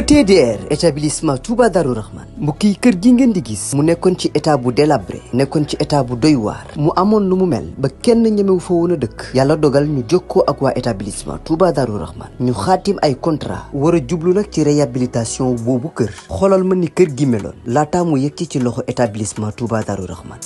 ETDR établissement Touba Darou Rahman mbokk yi kër gi ngeen di gis mu nekkoon ci état bu délabré nekkoon ci état bu doy waar mu amoon lu mu mel ba kenn ñemewu fa woon a dëkk yàlla dogal ñu jokkoo ak waa établissement Touba Darou Rahman ñu xaatim ay contrat war a jublu nag ci réhabilitation boobu kër xoolal ma ni kër gi meloon laataa mu yegg ci loxo établissement Touba Darou Rahman.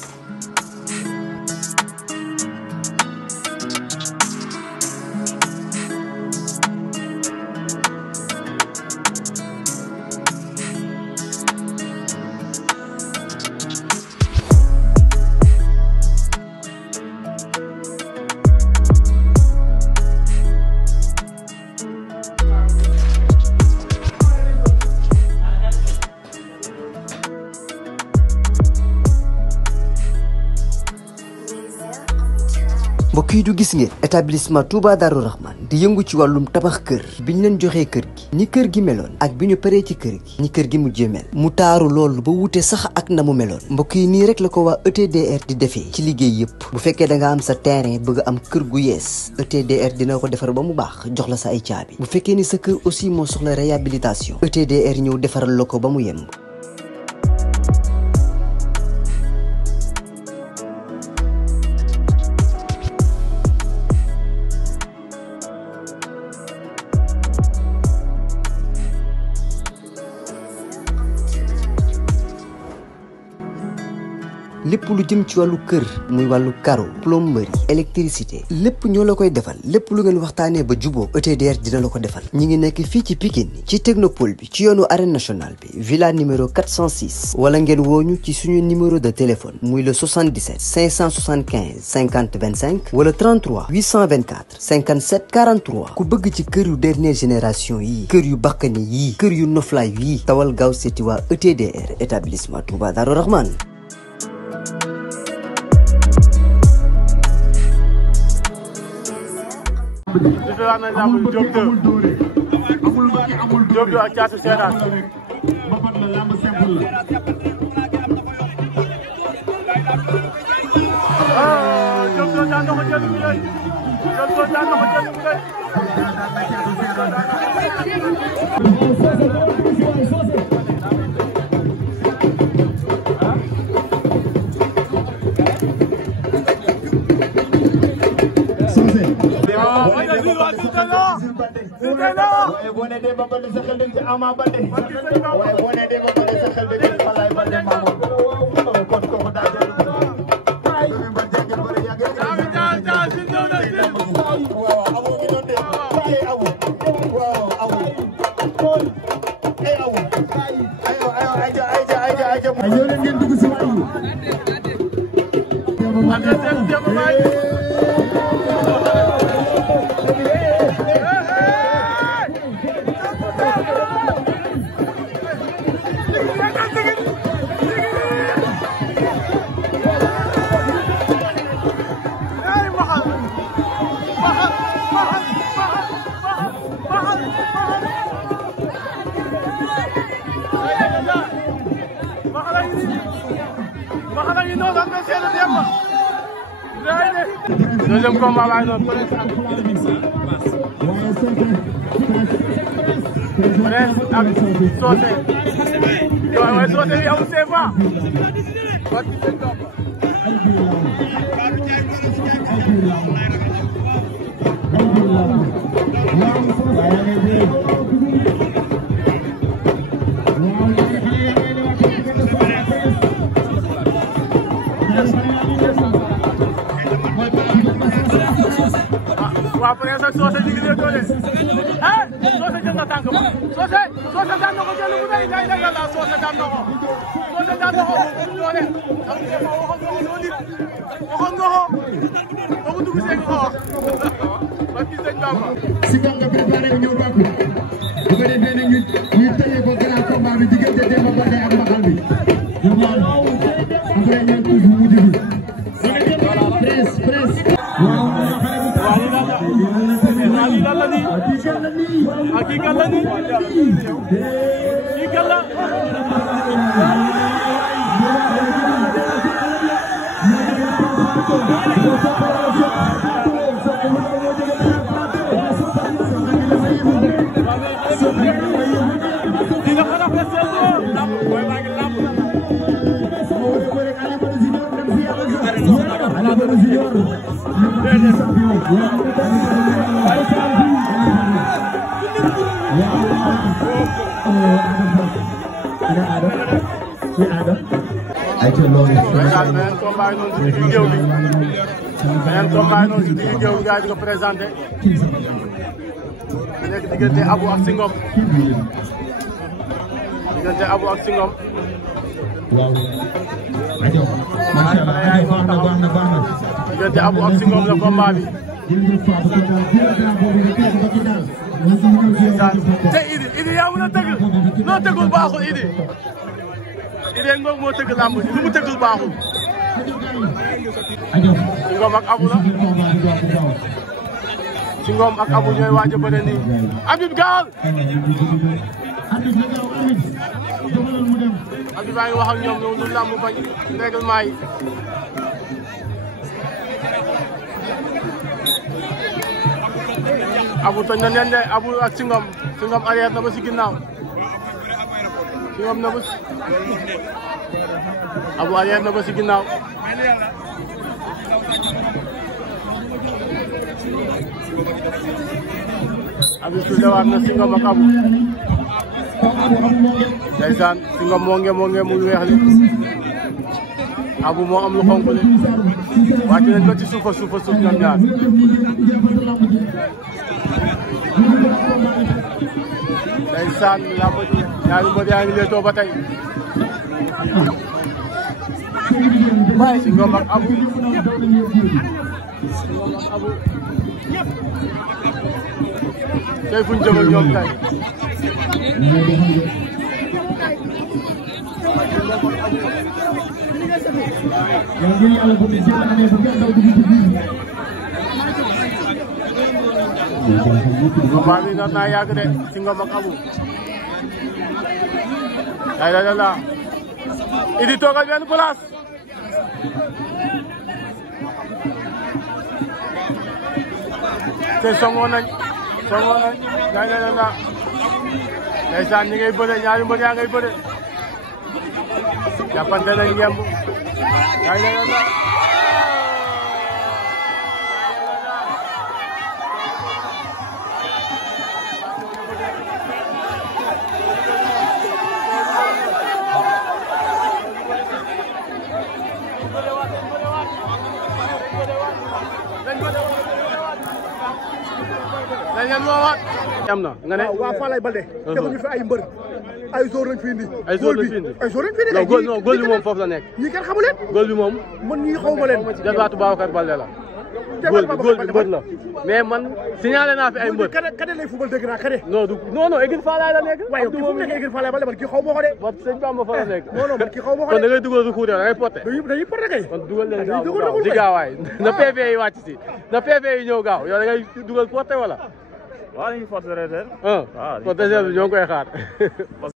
mbokk yi du gis ngeen établissement Touba Darou Rahman di yëngu ci wàllum tabax kër bi ñu leen joxee kër gi ni kër gi meloon ak bi ñu paree ci kër gi ni kër gi mujjee mel mu taaru loolu ba wute sax ak na mu meloon mbokk yi nii rek la ko waa ETDR di defee ci liggéey yëpp bu fekkee da nga am sa terrain bëgg am kër gu yees ETDR dina ko defar ba mu baax jox la sa ay caabi bu fekkee ni sa kër aussi moo soxla réhabilitation ETDR ñëw defaral la ko ba mu yemb. lépp lu jëm ci wàllu kër muy wàllu carreau plomberie électricité lépp ñoo la koy defal lépp lu ngeen waxtaanee ba juboo ETDR dina la ko defal ñi ngi nekk fii ci Pikine ci technopole bi ci yoonu arène nationale bi villa numéro 406 wala ngeen wooñu ci suñu numéro de téléphone muy le 77 575 50 25 wala 33 824 57 43 ku bëgg ci kër yu dernière génération yii kër yu bakkane yii kër yu noflaay yii tawal gaaw seeti waa ETDR établissement Touba Darou Rahman. Diop nañ lamb Diop 2 ak Thiatou Seras Diop 2 daan na ko jël bu rëy Diop 2 daan na ko jël bu rëy Bone de ba bale sa xel dem ci Ama Baldé waaye bone de ba bale sa xel dem ci Falaye Baldé Mamour kon ko da jël ay ba jàngal bare yàgg waaw awu mi doon de ay awu waaw awu ay awu ay yow ngeen dugg ci wayu deuxième combat baa ngi noonu Prince ak Socé waaye Socé bi amul CFA waaw Prince ak Socé ñu ngi leen doole Socé jël na tànk ba Socé daan na ko jël bu rëy lay la Socé daan na ko doole waxoon nga ko ba mu dugg see nga ko wax parce que sëñ Bamba si nga préparé wu ñëw bokk bu ko defee nag ñu tëjee ko grand combat bi diggante Demba Baldé ak Mbaxal bi ñu ñaan après ñaan tuuti mu mujj bi presse beneen combat yi noonu si digg géew bi beneen combat yi noonu si digg géew bi gars yi di ko présenté mu nekk diggante Abou ak Singom diggante Abou ak Singom diggante Abou ak Singom la combat bi te Idi yaa mën a tëgg noo tëggul baaxul Idi Ngoog moo tëgg làmb ji lu mu tëggul baaxul Singom ak Abou la Singom ak Abou ñooy waaj a bëre nii Habib gaal Habib baa ngi wax ak ñoom ñoom lu làmb bañ règlement yi Abou toj na nen de Abou ak Singom arrière na ba si ginnaaw Singom na ba si Abou arrière na ba si ginnaaw Habib su dewaat na Singom ak Abou ndeysaan Singom moo nge mu weex li Abou moo am lu xonk li wàcc nañ ba ci suuf ñoom ñaar ndeysaan lamb ji ñaari mbër yaa ngi leetoo ba tey Singom ak Abou tey fuñ jëm ak ñoom tey combat bi nar naa yàgg de Singom ak Abou la Idi toogal benn place te songoon nañ la ndeysaan ñi ngay bëre ñaari mbër yaa ngay bëre jàppante nañ ngemb la am na nga ne waa Falaye Balde defuñu fi ay mbër ay joor lañ fi indi ay joor lañ fi indi non góol bi moom foofu la nekk ñii kenn xamu leen góol bi moom man ñii xaw ma leen jarbaatu Babacar Balde la góol bi mbër la mais man signalé naa fi ay mbër kade lay fubal dégg naa kade non équipe Falaye la nekk waaye ki fu mu nekk équipe Falaye Balde man kii xaw ma ko de wat sëñ Bamba fa la nekk non man kii xaw ma ko de kon da ngay dugal recours da ngay porté dañuy porté kay kon dugal leen gaaw di gaawaay na PV yi wàcc si na PV yi ñëw gaaw yow da ngay dugal porté wala waaw dañuy forcer reter. ah forcer bi ñoo ngi koy xaar.